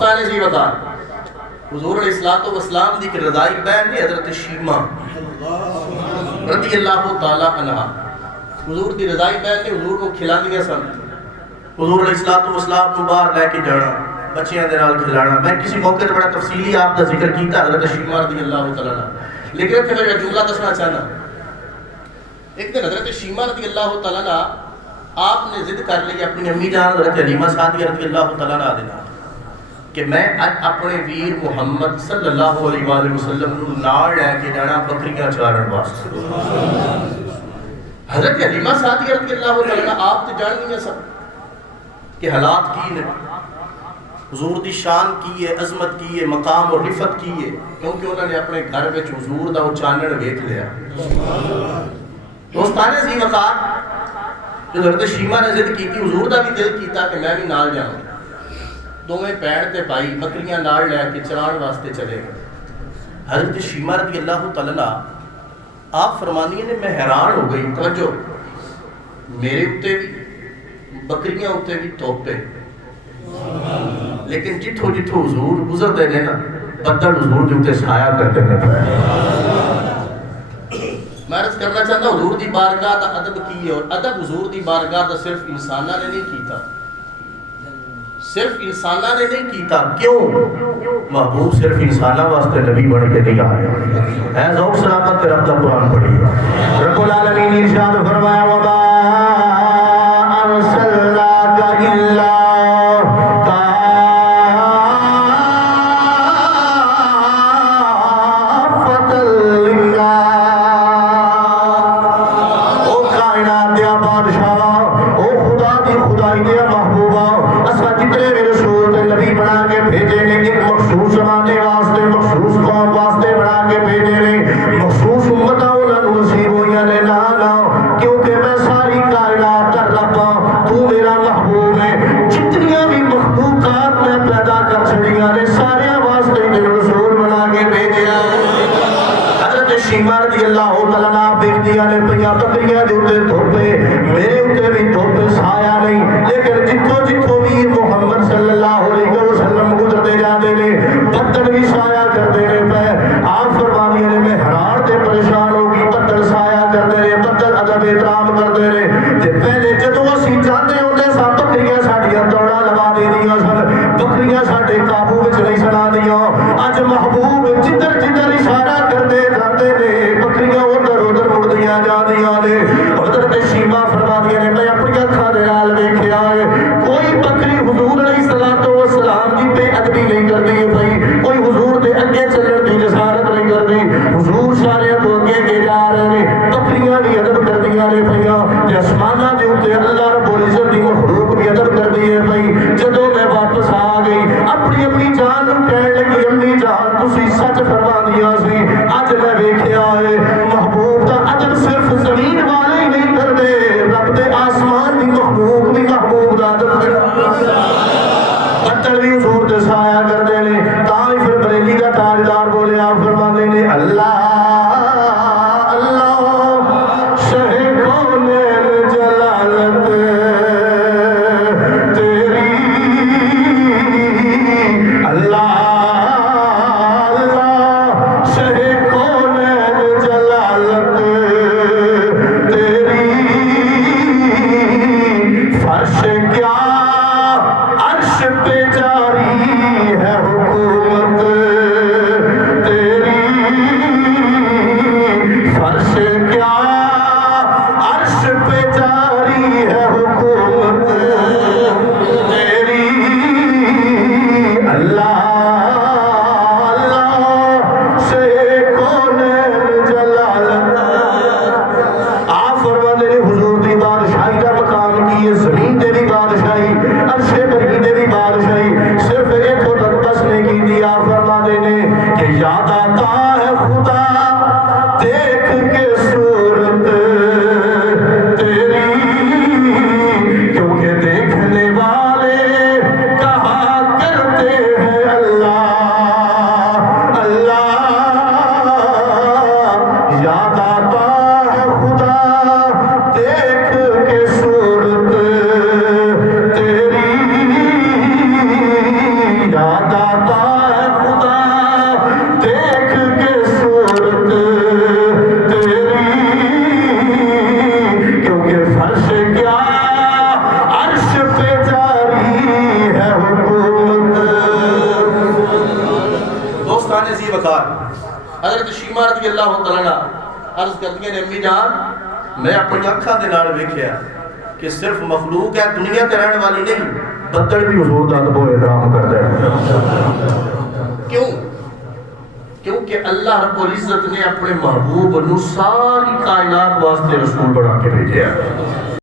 دوستان جی بتا حضور علیہ الصلوۃ والسلام دی کہ رضائی بہن نے حضرت شیمہ رضی اللہ تعالی عنہ، حضور دی رضائی بہن نے حضور کو کھلا دیا سن. حضور علیہ الصلوۃ والسلام کو باہر لے کے جانا، بچیاں دے نال کھلانا. میں کسی موقع تے بڑا تفصیلی آپ کا ذکر کیتا حضرت شیمہ رضی اللہ تعالی عنہ، لیکن اتنے میں جملہ دسنا چاہنا. ایک دن حضرت شیمہ رضی اللہ تعالی عنہ آپ نے ضد کر لی اپنی امی جان حضرت حلیمہ سعدیہ رضی اللہ تعالی عنہ دے نال کہ میں اپنے ویر محمد صلی اللہ علیہ وآلہ وسلم کو نال لے کے جانا بکریاں چارن واسطے. حضرت حلیمہ سعدیہ رضی اللہ تعالی عنہ آپ تے جان گئی سب کہ حالات کی نے، حضور دی شان کی ہے، عظمت کی ہے، مقام اور رفت کی ہے، کیونکہ انہوں نے اپنے گھر وچ حضور دا چانن ویکھ لیا. دوستان عزیز وقار جو حضرت شیمہ نے ضد کی تھی، حضور دا بھی دل کیتا کہ میں بھی نال جاؤں. دوویں پیر تے پائی بکریاں نال لے کے چران واسطے چلے گئے. حضرت شیمہ رضی اللہ تعالی عنہ آپ فرمانی نے میں حیران ہو گئی. توجہ، میرے اوتے بھی بکریاں اوتے بھی توپے، لیکن جتھوں جتھوں حضور گزرتے ہیں نا بدل حضور کے اوتے سایہ کرتے ہیں. میں عرض کرنا چاہتا ہوں حضور دی بارگاہ دا ادب کی ہے، اور ادب حضور دی بارگاہ دا صرف انسانہ نے نہیں کیتا، صرف انسانہ نے نہیں کیتا. کیوں؟ محبوب صرف انسانہ واسطے نبی بن کے نہیں آیا. اے ذوق سلامت رب دا قرآن پڑھیے. رب العالمین ارشاد فرمایا وما ارسلناک الا عرش پہ جاری ہے جاتا ہے خدا دیکھ کے صورت تیری، کیونکہ فرش کیا عرش پہ جاری ہے حکومت۔ دوستان عزیز وقار، حضرت شیمہ رضی اللہ تعالیٰ عنہ عرض کرتی ہیں امی جان میں اپنی اکھاں دے نال ویکھیا کہ صرف مخلوق ہے، دنیا تے رہن والی نہیں، بدل بھی حضور دا ادب و احترام کردا ہے۔ کیوں؟ کیونکہ اللہ رب العزت نے اپنے محبوب نو ساری کائنات واسطے رسول بنا کے بھیجا ہے۔